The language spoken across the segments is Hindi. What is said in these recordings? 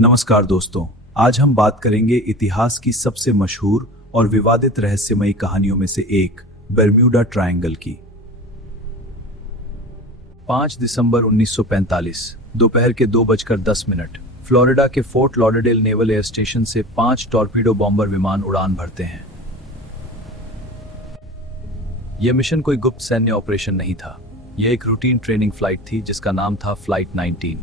नमस्कार दोस्तों, आज हम बात करेंगे इतिहास की सबसे मशहूर और विवादित रहस्यमयी कहानियों में से एक, बर्म्यूडा ट्रायंगल की। 5 दिसंबर 1945 दोपहर के 2:10 फ्लोरिडा के fort Lauderdale naval air station से 5 टॉर्पीडो बॉम्बर विमान उड़ान भरते हैं। यह मिशन कोई गुप्त सैन्य ऑपरेशन नहीं था। यह एक रूटीन ट्रेनिंग फ्लाइट थी जिसका नाम था फ्लाइट 19।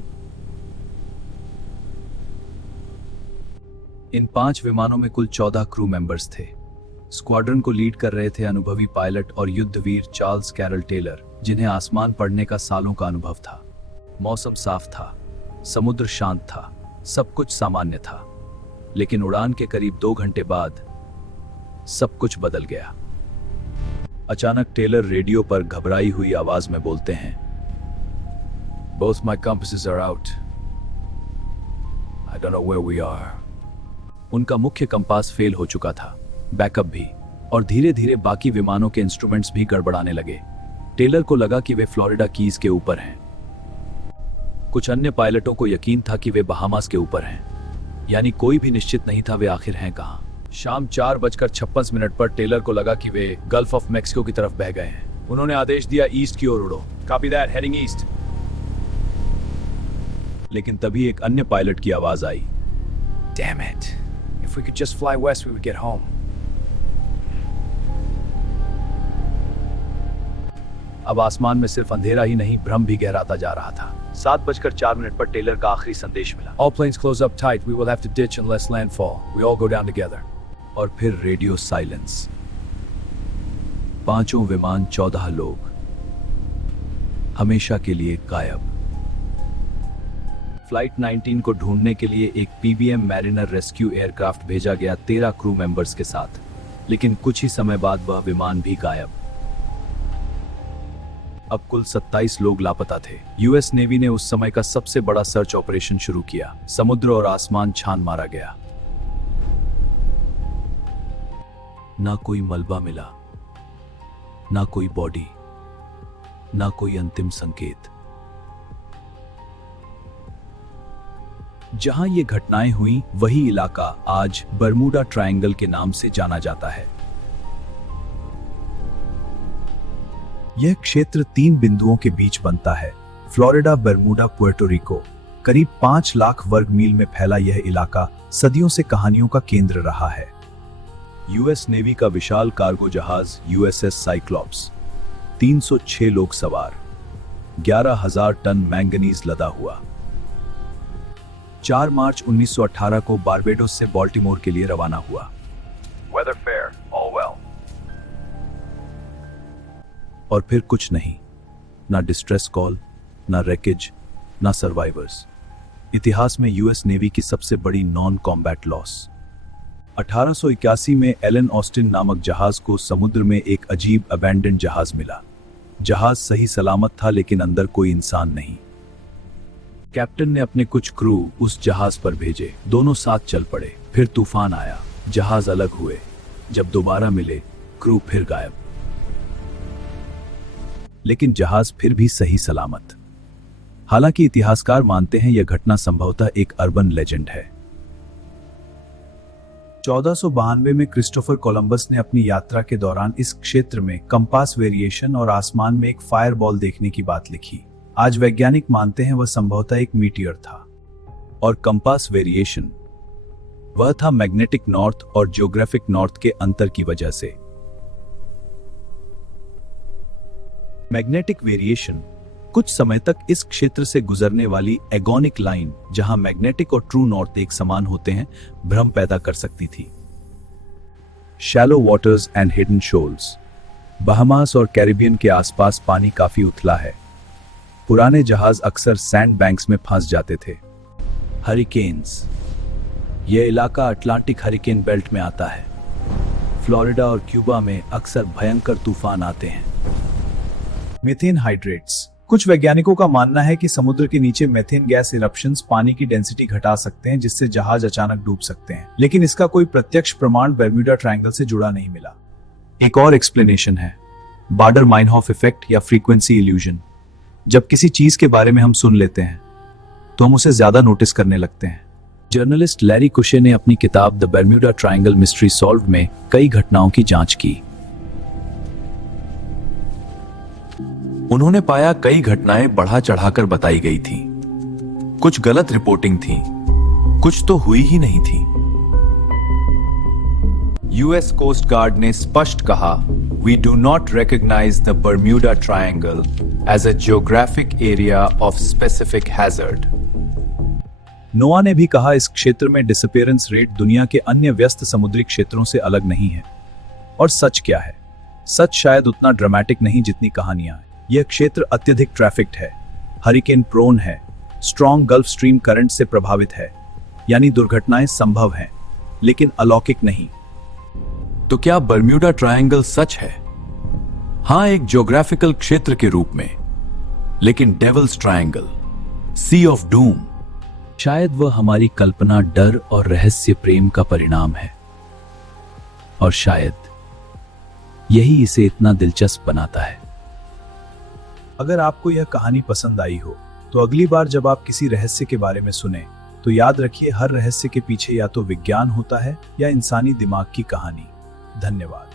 इन 5 विमानों में कुल 14 क्रू मेंबर्स थे। स्क्वाड्रन को लीड कर रहे थे अनुभवी पायलट और युद्धवीर चार्ल्स कैरल टेलर, जिन्हें आसमान पढ़ने का सालों का अनुभव था। मौसम साफ था, समुद्र शांत था, सब कुछ सामान्य था। लेकिन उड़ान के करीब 2 घंटे बाद सब कुछ बदल गया। अचानक टेलर रेडियो पर घबराई हुई आवाज में बोलते हैं, Both my compasses are out. I don't know where we are. उनका मुख्य कंपास फेल हो चुका था, बैकअप भी, और धीरे धीरे बाकी विमानों के इंस्ट्रूमेंट्स भी गड़बड़ाने लगे। टेलर को लगा कि वे फ्लोरिडा कीज के ऊपर हैं। कुछ अन्य पायलटों को यकीन था कि वे बहामास के ऊपर हैं, यानी कोई भी निश्चित नहीं था वे आखिर हैं कहां। शाम 4:56 पर टेलर को लगा कि वे गल्फ ऑफ मैक्सिको की तरफ बह गए हैं। उन्होंने आदेश दिया, ईस्ट की ओर उड़ो। Copy that, heading east. लेकिन तभी एक अन्य पायलट की आवाज आई, Damn it. If we could just fly west, we would get home. अब आसमान में सिर्फ अंधेरा ही नहीं, भ्रम भी गहराता जा रहा था। 7:04 पर टेलर का आखिरी संदेश मिला, All planes close up tight. We will have to ditch unless landfall. We all go down together. और फिर रेडियो साइलेंस। 5 विमान, 14 लोग, हमेशा के लिए गायब। फ्लाइट 19 को ढूंढने के लिए एक पीबीएम मैरिनर रेस्क्यू एयरक्राफ्ट भेजा गया 13 क्रू मेंबर्स के साथ, लेकिन कुछ ही समय बाद वह विमान भी गायब। अब कुल 27 लोग लापता थे। यूएस नेवी ने उस समय का सबसे बड़ा सर्च ऑपरेशन शुरू किया। समुद्र और आसमान छान मारा गया। ना कोई मलबा मिला, ना कोई बॉडी, ना कोई अंतिम संकेत। जहां ये घटनाएं हुई, वही इलाका आज बर्म्यूडा ट्रायंगल के नाम से जाना जाता है। यह क्षेत्र 3 बिंदुओं के बीच बनता है, फ्लोरिडा, बर्म्यूडा, पुएर्टो रिको। करीब 5 लाख वर्ग मील में फैला यह इलाका सदियों से कहानियों का केंद्र रहा है। यूएस नेवी का विशाल कार्गो जहाज यूएसएस साइक्लॉप्स, 306 लोग सवार, 11,000 टन मैंगनीज लदा हुआ, 4 मार्च 1918 को बारबेडोस से बाल्टीमोर के लिए रवाना हुआ। Weather fair, all well. और फिर कुछ नहीं, ना डिस्ट्रेस कॉल, ना रैकेज, ना सर्वाइवर्स। इतिहास में यूएस नेवी की सबसे बड़ी नॉन कॉम्बैट लॉस। 1881 में एलन ऑस्टिन नामक जहाज को समुद्र में एक अजीब अबैंडन्ड जहाज मिला। जहाज सही सलामत था, लेकिन अंदर कोई इंसान नहीं। कैप्टन ने अपने कुछ क्रू उस जहाज पर भेजे। दोनों साथ चल पड़े। फिर तूफान आया, जहाज अलग हुए। जब दोबारा मिले, क्रू फिर गायब। लेकिन जहाज फिर भी सही सलामत। हालांकि इतिहासकार मानते हैं यह घटना संभवतः एक अर्बन लेजेंड है। 1492 में क्रिस्टोफर कोलंबस ने अपनी यात्रा के दौरान इस क्षेत्र में कंपास वेरिएशन और आसमान में एक फायरबॉल देखने की बात लिखी। आज वैज्ञानिक मानते हैं वह संभवतः एक मीटियर था। और कंपास वेरिएशन वह था मैग्नेटिक नॉर्थ और जियोग्राफिक नॉर्थ के अंतर की वजह से। मैग्नेटिक वेरिएशन कुछ समय तक इस क्षेत्र से गुजरने वाली एगोनिक लाइन, जहां मैग्नेटिक और ट्रू नॉर्थ एक समान होते हैं, भ्रम पैदा कर सकती थी। Shallow waters and hidden shoals. Bahamas और कैरिबियन के आसपास पानी काफी उथला है। पुराने जहाज अक्सर सैंड बैंक्स में फंस जाते थे। हरिकेन्स। यह इलाका अटलांटिक हरिकेन बेल्ट में आता है। फ्लोरिडा और क्यूबा में अक्सर भयंकर तूफान आते हैं। Methane hydrates. कुछ वैज्ञानिकों का मानना है कि समुद्र के नीचे मीथेन गैस इरप्शंस पानी की डेंसिटी घटा सकते हैं, जिससे जहाज अचानक डूब सकते हैं। लेकिन इसका कोई प्रत्यक्ष प्रमाण बर्म्यूडा ट्रायंगल से जुड़ा नहीं मिला। एक और एक्सप्लेनेशन है, बाडर-माइनहॉफ इफेक्ट या फ्रीक्वेंसी इल्यूजन। जब किसी चीज के बारे में हम सुन लेते हैं तो हम उसे ज्यादा नोटिस करने लगते हैं। जर्नलिस्ट लैरी कुशे ने अपनी किताब the Bermuda triangle mystery solved में कई घटनाओं की जांच की। उन्होंने पाया कई घटनाएं बढ़ा चढ़ाकर बताई गई थी। कुछ गलत रिपोर्टिंग थी, कुछ तो हुई ही नहीं थी। यूएस कोस्ट गार्ड ने स्पष्ट कहा, we do not recognise the Bermuda Triangle as a geographic area of specific hazard. NOAA ने भी कहा, इस क्षेत्र में डिसअपीयरेंस रेट दुनिया के अन्य व्यस्त समुद्री क्षेत्रों से अलग नहीं है। और सच क्या है? सच शायद उतना ड्रामेटिक नहीं जितनी कहानियां हैं। यह क्षेत्र अत्यधिक ट्रैफिक्ड है, हरिकेन प्रोन है, स्ट्रॉन्ग गल्फ स्ट्रीम करंट से प्रभावित है, यानी दुर्घटनाएं संभव हैं, लेकिन अलौकिक नहीं। तो क्या बर्म्यूडा ट्रायंगल सच है? हां, एक ज्योग्राफिकल क्षेत्र के रूप में, लेकिन Devil's Triangle, sea of doom, शायद वह हमारी कल्पना, डर और रहस्य प्रेम का परिणाम है। और शायद यही इसे इतना दिलचस्प बनाता है। अगर आपको यह कहानी पसंद आई हो तो अगली बार जब आप किसी रहस्य के बारे में सुने तो याद रखिए, हर रहस्य के पीछे या तो विज्ञान होता है या इंसानी दिमाग की कहानी। धन्यवाद।